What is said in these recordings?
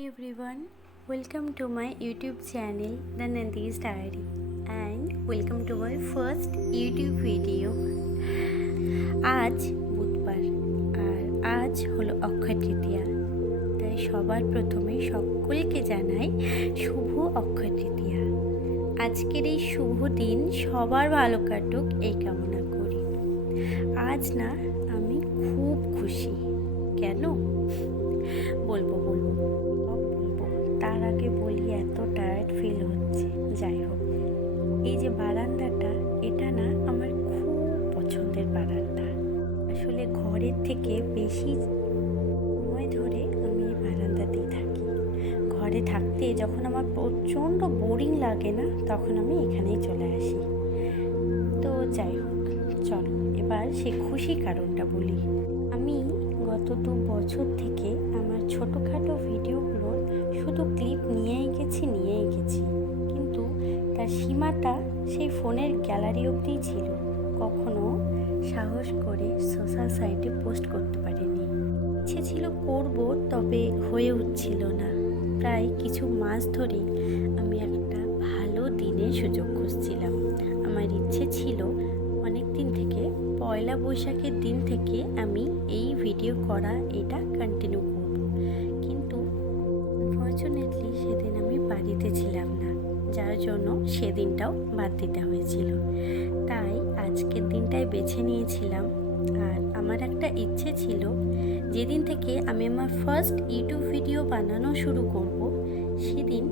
Hey everyone, welcome to my YouTube channel The Nandi's Diary and welcome to my first YouTube video. আজ বুধবার আর আজ হলো অক্ষয় তৃতীয়া, তাই সবার প্রথমে সকলকে জানাই শুভ অক্ষয় তৃতীয়া। আজকের এই শুভ দিন সবার ভালো কাটুক এই কামনা করি। আজ না আমি খুব খুশি। কেন বলবো তার আগে বলি এত টায়ার্ড ফিল হচ্ছে। যাই হোক, এই যে বারান্দাটা, এটা না আমার খুব পছন্দের বারান্দা। আসলে ঘরের থেকে বেশি সময় ধরে আমি এই বারান্দাতেই থাকি। ঘরে থাকতে যখন আমার প্রচণ্ড বোরিং লাগে না, তখন আমি এখানেই চলে আসি। তো যাই হোক, চলো এবার সে খুশি কারণটা বলি। আমি গত 2 বছর থেকে আমার ছোটোখাটো ভিডিওগুলোর শুধু ক্লিপ নিয়েই গেছি, কিন্তু তার সীমাটা সেই ফোনের গ্যালারি অবধিই ছিল। কখনো সাহস করে সোশ্যাল সাইটে পোস্ট করতে পারিনি। ইচ্ছে ছিল করব, তবে হয়ে উঠছিল না। প্রায় কিছু মাস ধরেই আমি একটা ভালো দিনের সুযোগ খুঁজছিলাম। আমার ইচ্ছে ছিল অনেক দিন থেকে, পয়লা বৈশাখের দিন থেকে আমি এই ভিডিও করা এটা কন্টিনিউ করব, কিন্তু আনফর্চুনেটলি সেদিন আমি বাড়িতে ছিলাম না, যার জন্য সেদিনটাও বাদ দিতে হয়েছিল। তাই আজকের দিনটাই বেছে নিয়েছিলাম। আর আমার একটা ইচ্ছে ছিল, যেদিন থেকে আমি আমার ফার্স্ট ইউটিউব ভিডিও বানানো শুরু করব, সেদিন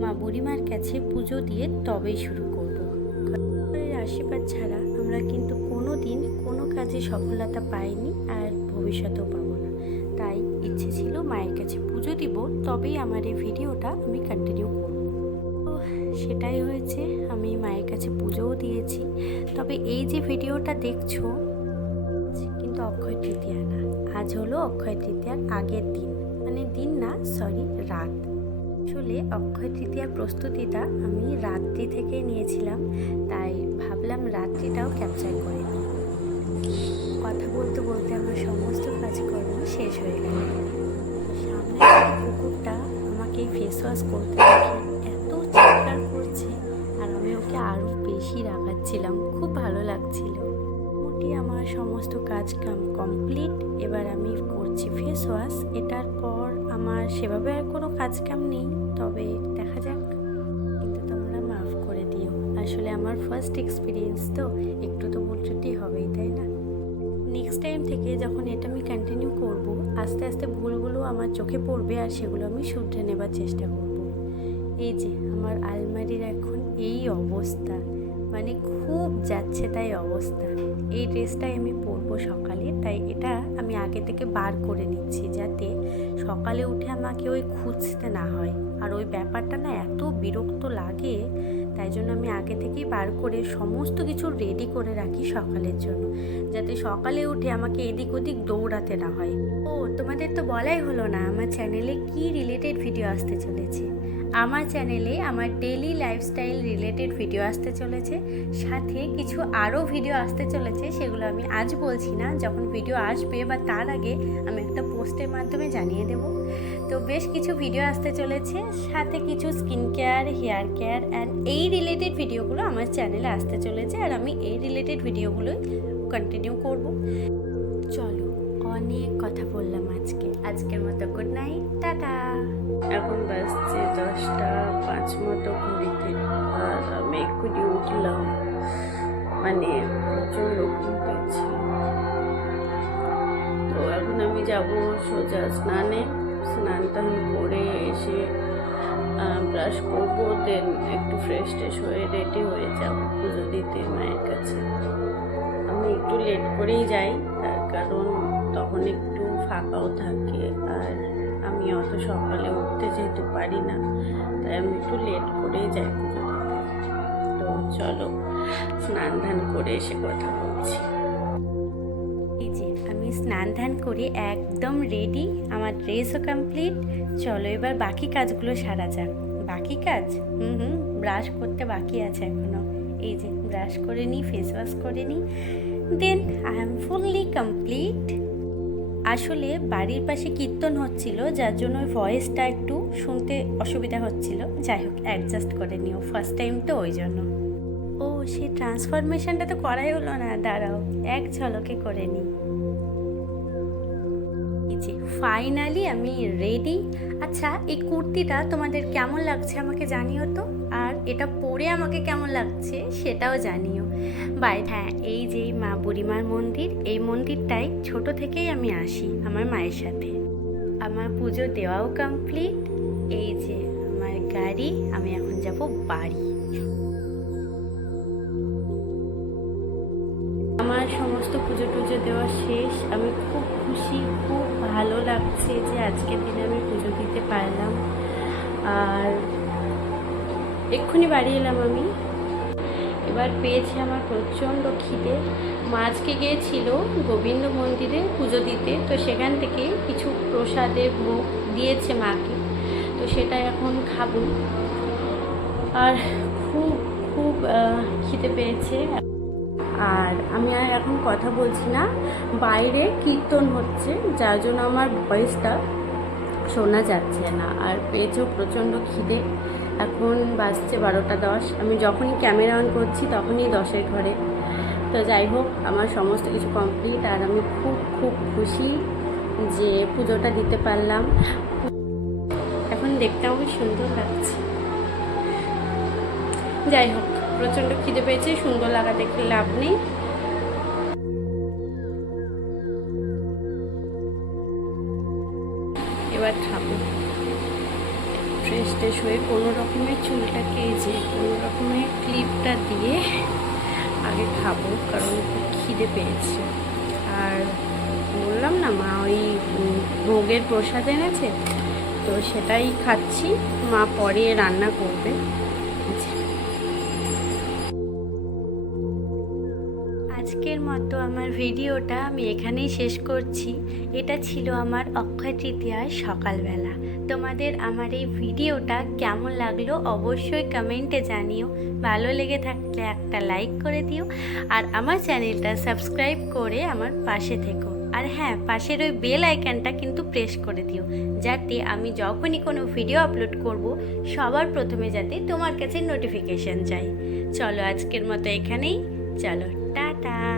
মা বুড়িমার কাছে পুজো দিয়ে তবেই শুরু করব। আশীর্বাদ ছাড়া আমরা কিন্তু কোনো দিন কোনো কাজে সফলতা পাইনি, আর ভবিষ্যতেও পাবো না। তাই ইচ্ছে ছিল মায়ের কাছে পুজো দিব, তবেই আমার এই ভিডিওটা আমি কন্টিনিউ করব। তো সেটাই হয়েছে, আমি মায়ের কাছে পুজোও দিয়েছি। তবে এই যে ভিডিওটা দেখছো, কিন্তু অক্ষয় তৃতীয়া না, আজ হলো অক্ষয় তৃতীয়ার আগের দিন, মানে দিন না, সরি, রাত। আসলে অক্ষয় তৃতীয়ার প্রস্তুতিটা আমি রাত্রি থেকে নিয়েছিলাম, তাই ভাবলাম রাত্রিটাও ক্যাপচার করে নিই। কথা বলতে বলতে আমার সমস্ত কাজকর্ম শেষ হয়ে গেল। সামনে কুকুরটা আমাকে ফেস ওয়াশ করতে দেখে এত চিৎকার করছে, আর আমি ওকে আরও বেশি রাগাচ্ছিলাম। খুব ভালো লাগছিল। মোটামুটি আমার সমস্ত কাজ কমপ্লিট। এবার আমি করছি ফেস ওয়াশ। এটার পর আমার সেভাবে আর কোনো কাম নেই, তবে দেখা যাক। কিন্তু তোমরা মাফ করে দিও, আসলে আমার ফার্স্ট এক্সপিরিয়েন্স তো একটু তো ভুলটি হবেই, তাই না? নেক্সট টাইম থেকে যখন এটা আমি কন্টিনিউ করব, আস্তে আস্তে ভুলগুলো আমার চোখে পড়বে, আর সেগুলো আমি শুধরে নেবার চেষ্টা করব। এই যে আমার আলমারির এখন এই অবস্থা, মানে খুব যাচ্ছে তাই অবস্থা। এই ড্রেসটাই আমি পরবো সকালে, তাই এটা আমি আগে থেকে বার করে নিচ্ছি, যাতে সকালে উঠে আমাকে ওই খুঁজতে না হয়। আর ওই ব্যাপারটা না এত বিরক্ত লাগে, তাই জন্য আমি আগে থেকেই বার করে সমস্ত কিছু রেডি করে রাখি সকালের জন্য, যাতে সকালে উঠে আমাকে এদিক ওদিক দৌড়াতে না হয়। ও, তোমাদের তো বলাই হলো না আমার চ্যানেলে কি রিলেটেড ভিডিও আসতে চলেছে। আমার চ্যানেলে আমার ডেইলি লাইফস্টাইল রিলেটেড ভিডিও আসতে চলেছে, সাথে কিছু আরও ভিডিও আসতে চলেছে। সেগুলো আমি আজ বলছি না, যখন ভিডিও আসবে বা তার আগে আমি একটা পোস্টের মাধ্যমে জানিয়ে দেব। তো বেশ কিছু ভিডিও আসতে চলেছে, সাথে কিছু skin care, hair care and এই রিলেটেড ভিডিওগুলো আমার চ্যানেলে আসতে চলেছে, আর আমি এই রিলেটেড ভিডিওগুলোই কন্টিনিউ করব। চলো, অনেক কথা বললাম আজকের মতো গুড নাইট, টাটা। এখন বাজছে 10:05 মতো ঘড়িতে, আর আমি এক্ষুনি উঠলাম, মানে প্রচণ্ড ঘুম পেয়েছি। তো এখন আমি যাব সোজা স্নান টান করে এসে ব্রাশ করবো, দেন একটু ফ্রেশ হয়ে রেডি হয়ে যাব পুজো দিতে মায়ের কাছে। আমি একটু লেট করেই যাই, তার কারণ তখন একটু ফাঁকাও থাকে, আর আমি অত সকালে উঠতে যেহেতু পারি না, তাই আমি একটু লেট করেই যাই পুজো দিতে। তো চলো স্নান ধান করে এসে কথা বলছি। এই যে আমি স্নান ধান করে একদম রেডি, আমার ড্রেসও কমপ্লিট। চলো এবার বাকি কাজগুলো সারা যাক। বাকি কাজ ব্রাশ করতে বাকি আছে এখনো। এই যে ব্রাশ করে নিই, ফেস ওয়াশ করে নিই, then I am fully complete. আসলে বাড়ির পাশে কীর্তন হচ্ছিল, যার জন্য ভয়েসটা একটু শুনতে অসুবিধা হচ্ছিল। যাই হোক, অ্যাডজাস্ট করে নিও, ফার্স্ট টাইম তো ওই জন্য। ও, সেই ট্রান্সফরমেশনটা তো করাই হলো না, দাঁড়াও এক ঝলকে করে নিই। যে ফাইনালি আমি রেডি। আচ্ছা, এই কুর্তিটা তোমাদের কেমন লাগছে আমাকে জানিও তো, আর এটা পরে আমাকে কেমন লাগছে সেটাও জানিও। হ্যাঁ, এই যে মা বুড়িমার মন্দির, এই মন্দিরটাই ছোট থেকেই আমি আসি আমার মায়ের সাথে। আমার পুজো দেওয়াও কমপ্লিট। এই যে আমার গাড়ি, আমি এখন যাব বাড়ি। আমার সমস্ত পুজো টুজো দেওয়া শেষ। আমি খুব খুশি, খুব ভালো লাগছে যে আজকের দিনে আমি পুজো দিতে পারলাম। আর এক্ষুনি বাড়ি এলাম আমি। এবার পেয়েছে আমার প্রচণ্ড খিদে। মা আজকে গিয়েছিল গোবিন্দ মন্দিরে পুজো দিতে, তো সেখান থেকে কিছু প্রসাদের ভোগ দিয়েছে মাকে, তো সেটা এখন খাবো। আর খুব খুব খিদে পেয়েছে। আর আমি আর এখন কথা বলছি না, বাইরে কীর্তন হচ্ছে, যার জন্য আমার ভয়েসটা শোনা যাচ্ছে না। আর পেয়েছেও প্রচণ্ড খিদে। এখন বাজছে 12:10। আমি যখনই ক্যামেরা অন করছি তখনই 10-এর ঘরে। তো যাই হোক, আমার সমস্ত কিছু কমপ্লিট, আর আমি খুব খুব খুশি যে পুজোটা দিতে পারলাম। এখন দেখতে আমাকে সুন্দর লাগছে। যাই হোক, প্রচণ্ড খিদে পেয়েছে, সুন্দর লাগা দেখলে লাভ নেই। এবার খাবো। ফ্রেশ হয়ে কোনো রকমের চুলটাকে, যে কোনো রকমের ক্লিপটা দিয়ে আগে খাবো, কারণ খুব খিদে পেয়েছে। আর বললাম না, মা ওই ভোগের প্রসাদ এনেছে, তো সেটাই খাচ্ছি। মা পরে রান্না করবে। আজকের মতো আমার ভিডিওটা আমি এখানেই শেষ করছি। এটা ছিল আমার অক্ষয় তৃতীয়ার সকালবেলা। তোমাদের আমার এই ভিডিওটা কেমন লাগলো অবশ্যই কমেন্টে জানিও। ভালো লেগে থাকলে একটা লাইক করে দিও, আর আমার চ্যানেলটা সাবস্ক্রাইব করে আমার পাশে থেকো। আর হ্যাঁ, পাশের ওই বেল আইকনটা কিন্তু প্রেস করে দিও, যাতে আমি যখনই কোনো ভিডিও আপলোড করব সবার প্রথমে যাতে তোমার কাছে নোটিফিকেশান যায়। চলো, আজকের মতো এখানেই। চলো, টাটা।